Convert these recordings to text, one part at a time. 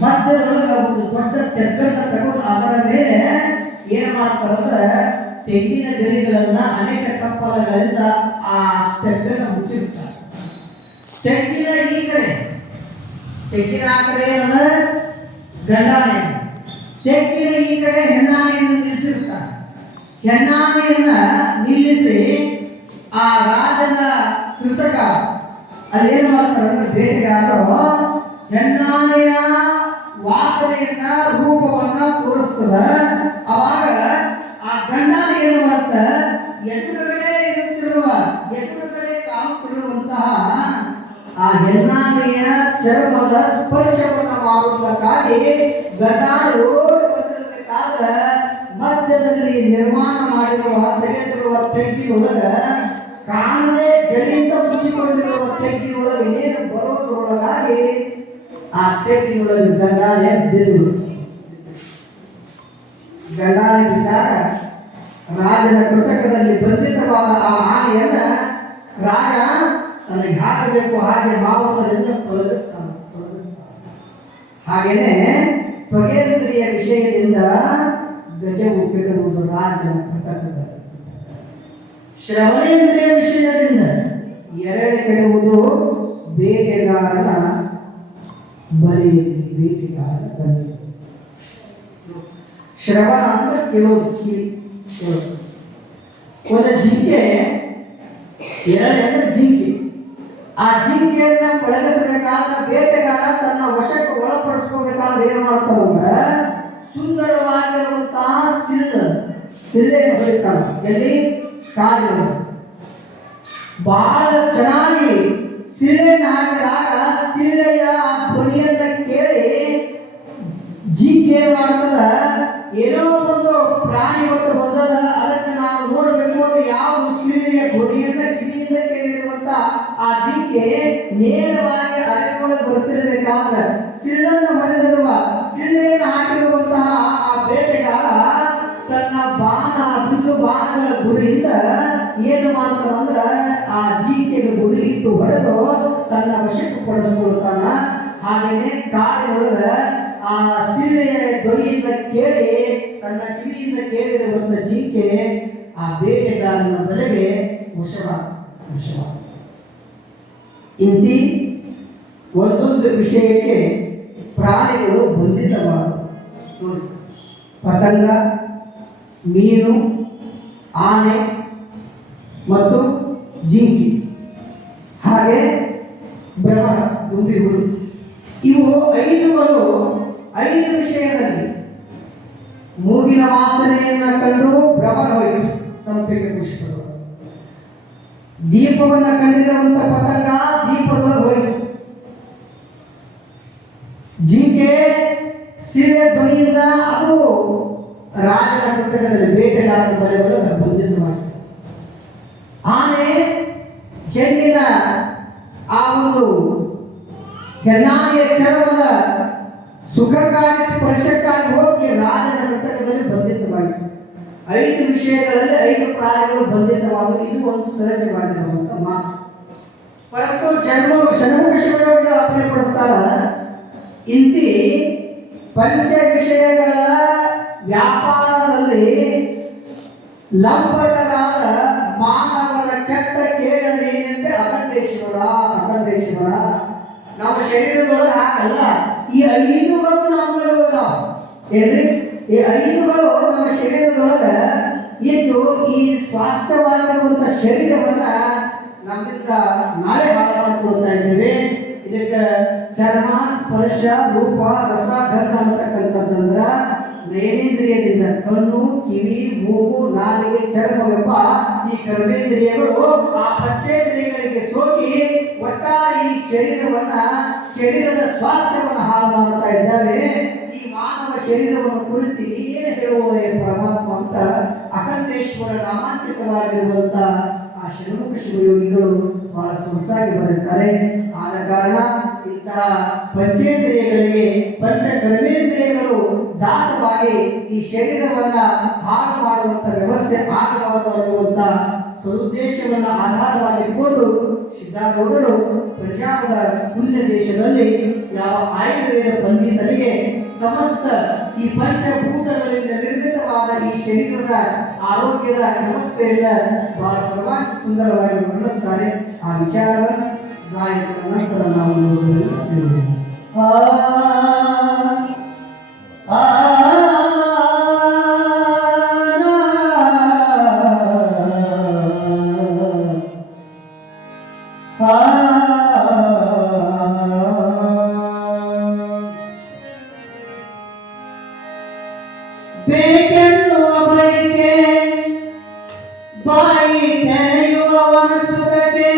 ಮಧ್ಯದೊಳಗ ಒಂದು ದೊಡ್ಡ ತೆಗ್ಗನ್ನ ತಗೊಂಡು ಅದರ ಮೇಲೆ ಏನ್ ಮಾಡ್ತಾರಂದ್ರೆ ತೆಂಗಿನ ಗರಿಗಳನ್ನ ಅನೇಕ ಕಪ್ಪಲಗಳಿಂದ ಆ ತೆಗ್ಗನ್ನ ಮುಚ್ಚಿರ್ತಾರೆ ತೆಂಗಿನ ಈ ಕಡೆ, ತೆಂಗಿನ ಆ ಕಡೆ ಏನದ ಗಂಡಾನೆ ತೆಂಗಿನ ಈ ಕಡೆ ಹೆಣ್ಣಾನೆಯನ್ನು ನಿಲ್ಲಿಸಿರ್ತಾರೆ ಹೆಣ್ಣಾನೆಯನ್ನ ನಿಲ್ಲಿಸಿ ಆ ರಾಜನ ಕೃತಕ, ಅದೇನು ಮಾಡ್ತಾರೆ ಬೇಟೆಗಾರರು ಹೆಣ್ಣಾನೆಯ ವಾಸನೆಯನ್ನ, ರೂಪವನ್ನ ತೋರಿಸ್ತದ. ಅವಾಗ ಆ ಗಂಡಾನೆ ಏನು ಮಾಡುತ್ತ? ಎದುರುಗಡೆ ಇರುತ್ತಿರುವ, ಎದುರುಗಡೆ ಕಾಣುತ್ತಿರುವಂತಹ ಆ ಹೆಣ್ಣಾನೆಯ ಚರ್ಮದ ಸ್ಪರ್ಶವನ್ನು ಮಾಡುವುದಕ್ಕಾಗಿ ಗಂಡಾನೆ ಓಡಿ ಬಂದಿರಬೇಕಾದ್ರೆ ಮಧ್ಯದಲ್ಲಿ ನಿರ್ಮಾಣ ಮಾಡಿರುವ, ತೆಗೆದಿರುವ ತೆಗ್ಗಿನೊಳಗ ಕಾಣದೆ ಗಡಿಯಿಂದ ಮುಚ್ಚಿಕೊಂಡಿರುವ ಏನು ಬರೋದು ಬರೋದ್ರೊಳಗಾಗಿ ಆ ತೆಗ್ಗಿನೊಳಗೆ ಗಂಡಾನೆ ಬಿದ್ದು ಗಂಡಾನೆ ಬಿದ್ದಾಗ ರಾಜನ ಕೃತಕದಲ್ಲಿ ಬಂಧಿತವಾದ ಆ ಆನೆಯನ್ನ ರಾಜ ತನಗೆ ಹಾಕಬೇಕು, ಹಾಗೆ ಮಾವುತರಿಂದ ತೊಲಗಿಸ್ತಾನೆ ಹಾಗೇನೆ ಪಗೇಂದ್ರಿಯ ವಿಷಯದಿಂದ ಗಜವು ಕೆಡುವುದು ರಾಜನ ಕೃತಕದಲ್ಲಿ. ಶ್ರವಣೇಂದ್ರಿಯ ವಿಷಯದಿಂದ ಎರಳೆ ಕೆಡುವುದು ಬೇಟೆಗಾರನ ಬಲಿಯಲ್ಲಿ ಬೇಟೆಗಾರ ಬಲೆ ಶ್ರವಣ ಅಂದ್ರೆ ಕೇಳೋದು ಒಂದು ಜಿಂಕೆ ಎರಳೆ ಅಂದ್ರೆ ಜಿಂಕೆ. ಆ ಜಿಂಕೆಯನ್ನ ಪಳಗಿಸಬೇಕಾದ ಬೇಟೆಗಾರ ತನ್ನ ವಶಕ್ಕೆ ಒಳಪಡಿಸ್ಕೋಬೇಕಾದ್ರೆ ಏನು ಮಾಡ್ತಾರಂದ್ರೆ ಸುಂದರವಾಗಿರುವಂತಹ ಸಿಳ್ಳ ಸಿಳ್ಳೆಯನ್ನು ಹೊಡಿತಾನೆ ಎಲ್ಲಿ? ಕಾಲಿನ ಬಹಳ ಚೆನ್ನಾಗಿ ಸಿಳ್ಳೆಯನ್ನು ಹಾಕಿದಾಗ ಸಿಳ್ಳೆಯ ಆ ಧ್ವನಿಯನ್ನ ಕೇಳಿ ಜಿಂಕೆ ಏನ್ ಮಾಡ್ತದ, ಏನೋ ಒಂದು ಪ್ರಾಣಿ ಬಂದು ಬಂದದ, ಅದಕ್ಕೆ ನಾವು ನೋಡಬೇಕು ಅದು ಯಾವುದು ಸಿರಿಯ ಧ್ವನಿಯನ್ನ ಕಿವಿಯಿಂದ ಕೇಳಿರುವಂತ ಆ ಜಿಂಕೆ ನೇರವಾಗಿ ಅರೆಗೊಳಗೆ ಬರ್ತಿರ್ಬೇಕಾದ್ರೆ ಸಿಳ್ಳನ್ನ ಹೊಡೆದಿರುವ ಸಿಳ್ಳೆಯನ್ನು ಹಾಕಿರುವಂತಹ ಆ ಬೇಟೆಗಾರ ತನ್ನ ಬಾಣ ಬಿಲ್ಲು ಬಾಣಗಳ ಗುರಿಯಿಂದ ಏನು ಮಾಡ್ತಾನಂದ್ರ ಆ ಜಿಂಕೆಗೆ ಗುರಿ ಇಟ್ಟು ಹೊಡೆದು ತನ್ನ ವಶಕ್ಕೆ ಪಡಿಸ್ಕೊಳ್ತಾನ. ಹಾಗೇನೆ ಕಾಲಿನೊಳಗ ಆ ಸಿಳ್ಳೆಯ ಧ್ವನಿಯಿಂದ ಕೇಳಿ, ತನ್ನ ಕಿವಿಯಿಂದ ಕೇಳಿರುವಂತ ಜಿಂಕೆ ಆ ಬೇಟೆಗಾರನ ಬಲೆಗೆ ವಿಷವ ವಿಷವ ಇಂತಿ ಒಂದೊಂದು ವಿಷಯಕ್ಕೆ ಪ್ರಾಣಿಗಳು ನೋಡಿ. ಪತಂಗ, ಮೀನು, ಆನೆ ಮತ್ತು ಜಿಂಕಿ ಹಾಗೆ ದುಂಬಿ ಹುಳು ಇವು ಐದುಗಳು ಐದು ವಿಷಯದಲ್ಲಿ. ಮೂಗಿನ ವಾಸನೆಯನ್ನು ಕಂಡು ಭ್ರಮರ ಹೋಯಿತು ಸಂಪಿಗೆ ಪುಷ್ಪಗಳು ದೀಪವನ್ನು ಕಂಡಿರುವಂತ ಪತಂಗ ದೀಪದೊಳಗೆ ಹೋಯಿತು ಜಿಂಕೆ ಸಿರೆ ಧ್ವನಿಯಿಂದ ಅದು ರಾಜನ ಕೃತಕದಲ್ಲಿ ಬೇಟೆಗಾರನ ಬರೆಯೊಳಗೆ ಬಂಧಿತವಾಯಿತು ಆನೆ ಹೆಣ್ಣಿನ ಆ ಒಂದು ಹೆಣ್ಣಾನೆಯ ಚರ್ಮದ ಸುಖಕ್ಕಾಗಿ, ಸ್ಪರ್ಶಕ್ಕಾಗಿ ಹೋಗಿ ರಾಜನ ಕೃತಕದಲ್ಲಿ ಬಂಧಿತವಾಯಿತು ಐದು ವಿಷಯಗಳಲ್ಲಿ ಐದು ಪ್ರಾಯಗಳು ಬಂಧಿತವಾದವು. ಇದು ಒಂದು ಸಹಜವಾಗಿರುವಂತ ಮಾತು. ಪರಂತು ಜನ್ಮ ಜನ್ಮ ವಿಷಯಗಳು ಅಪ್ಪಣೆ ಪಡಿಸ್ತಾರ ಇಂತಿ ಪಂಚ ವಿಷಯಗಳ ವ್ಯಾಪಾರದಲ್ಲಿ ಲಂಬಟರಾದ ಶರೀರದೊಳಗೆ ಹಾಗಲ್ಲ ಈ ಐದುಗಳು ನಮ್ಮದರೊಳಗ ಏನ್ರಿ? ಈ ಐದುಗಳು ನಮ್ಮ ಶರೀರದೊಳಗ ಇದ್ದು ಈ ಸ್ವಾಸ್ಥ್ಯವಾಗಿರುವಂತ ಶರೀರವನ್ನ ನಮ್ಮಿಂದ ನಾಳೆ ಹಾಳು ಮಾಡ್ಕೊಳ್ತಾ ಇದ್ದೇವೆ. ಇದಕ್ಕೆ ಚರ್ಮ, ಸ್ಪರ್ಶ, ರೂಪ, ರಸ, ಗಂಧ ಅಂತಕ್ಕಂಥದ್ದಂದ್ರ ನಯನೇಂದ್ರಿಯದಿಂದ ಕಣ್ಣು, ಕಿವಿ, ಮೂಗು, ನಾಲಿಗೆ, ಚರ್ಮವೆಂಬ ಈ ಕರ್ಮೇಂದ್ರಿಯಗಳು ಆ ಪಂಚೇಂದ್ರಿಯಗಳಿಗೆ ಸೋಕಿ ಒಟ್ಟಾರೆ ಈ ಶರೀರವನ್ನ, ಶರೀರದ ಸ್ವಾಸ್ಥ್ಯವನ್ನ ಹಾಳು ಮಾಡ್ತಾ ಇದ್ದಾವೆ. ಈ ಮಾನವ ಶರೀರವನ್ನು ಕುರಿತು ಏನು ಹೇಳುವವರೇ ಪರಮಾತ್ಮ ಅಂತ ಅಖಂಡೇಶ್ವರ ನಾಮಾಂಕಿತವಾಗಿರುವಂತ ಆ ಶಿವಯೋಗಿಗಳು ಬಹಳ ಸೊಗಸಾಗಿ ಬರುತ್ತಾರೆ ಆದ ಕಾರಣ ಇಂತಹ ಪಂಚೇಂದ್ರಿಯಗಳಿಗೆ ಪಂಚ ಕರ್ಮೇಂದ್ರಿಯಗಳು ದಾಸವಾಗಿ ಈ ಶರೀರವನ್ನ ಹಾಳು ಮಾಡುವಂತ ವ್ಯವಸ್ಥೆ ಆಗಬಾರದು ಅನ್ನುವಂತ ಸದುದ್ದೇಶವನ್ನ ಆಧಾರವಾಗಿಟ್ಟುಕೊಂಡು ಸಿದ್ಧಾಗೌಡರು ಪಂಜಾಬದ ಪುಣ್ಯ ದೇಶದಲ್ಲಿ ಯಾವ ಆಯುರ್ವೇದ ಪಂಡಿತರಿಗೆ ಸಮಸ್ತ ಈ ಪಂಚಭೂತಗಳಿಂದ ನಿರ್ಮಿತವಾದ ಈ ಶರೀರದ ಆರೋಗ್ಯದ ವ್ಯವಸ್ಥೆಯನ್ನ ಬಹಳ ಸರ್ವಾಂಗ ಸುಂದರವಾಗಿ ವರ್ಣಿಸ್ತಾರೆ. ಆ ವಿಚಾರವನ್ನು ಗಾಯಕರ ನಂತರ ನಾವು ನೋಡುವುದನ್ನು ಆ ಆ ಬೇಕೆನ್ನುವ ಬೈಕೆ ಬಾಯಿ ತೆರೆಯುವವನ ಸುಖಕ್ಕೆ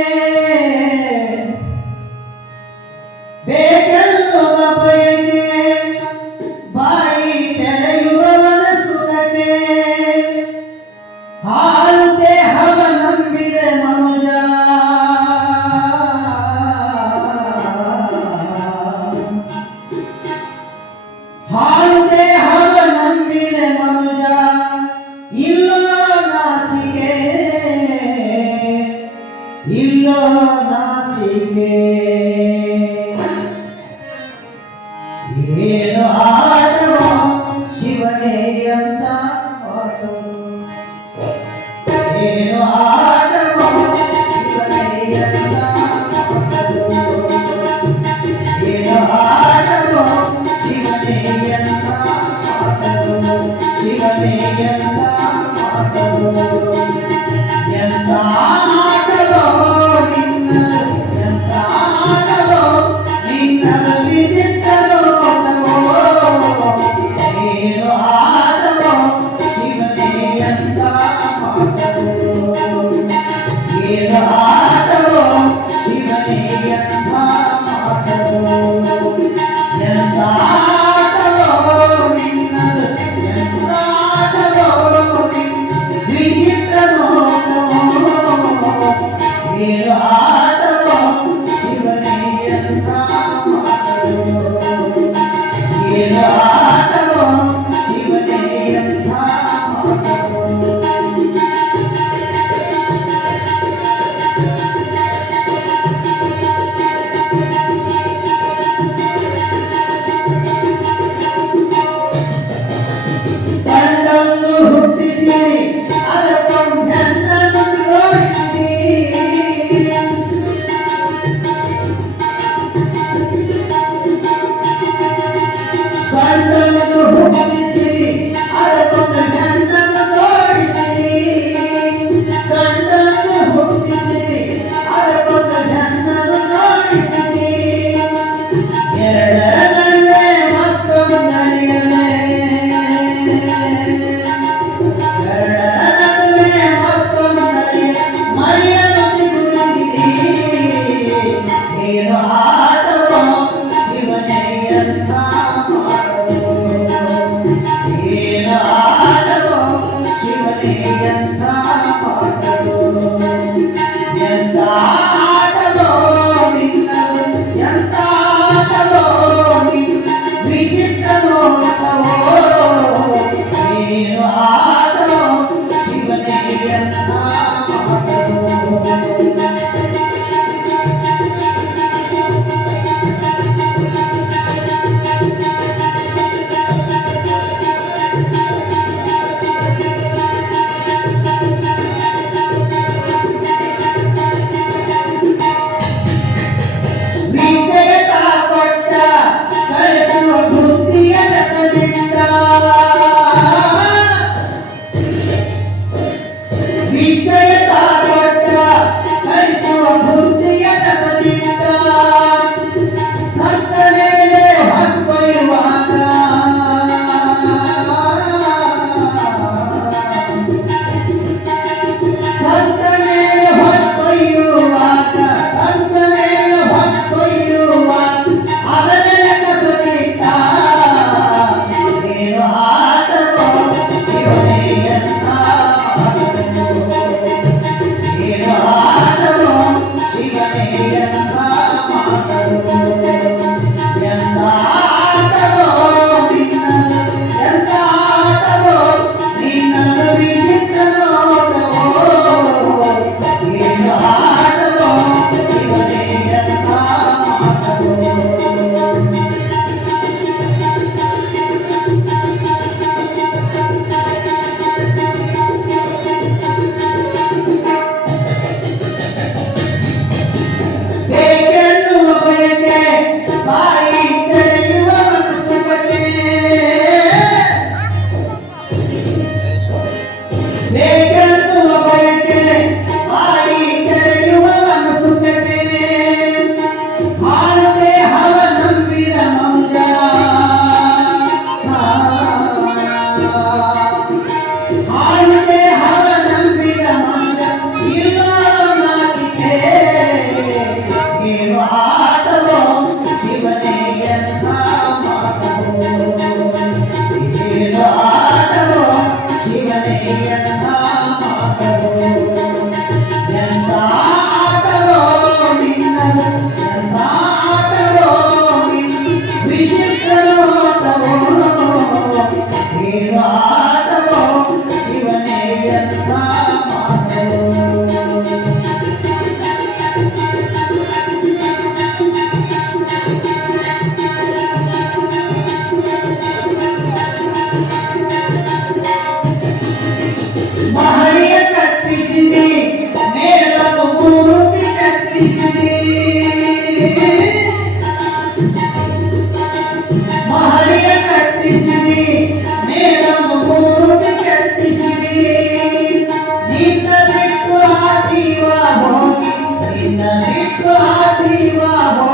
Happy Padre,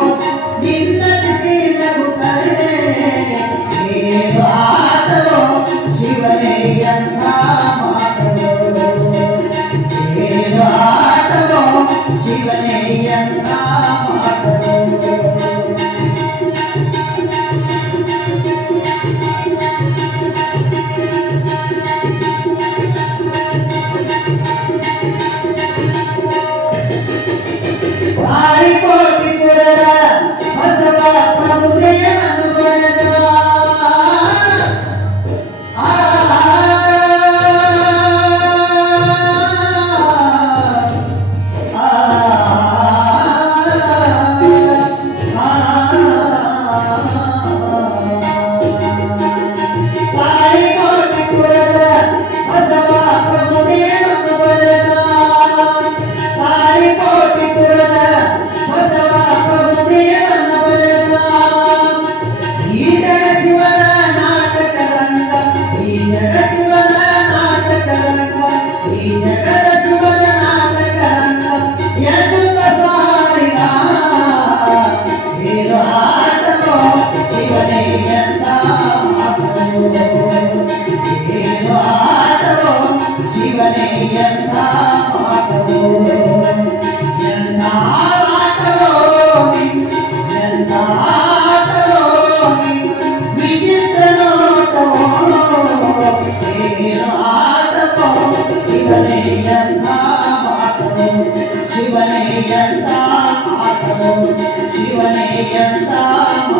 ಶಿವನೇ ಎಂತ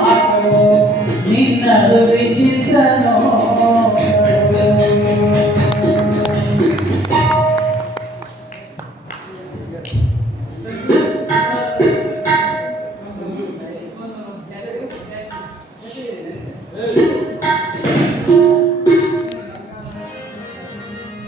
ಆಟವೋ ನಿನ್ನದು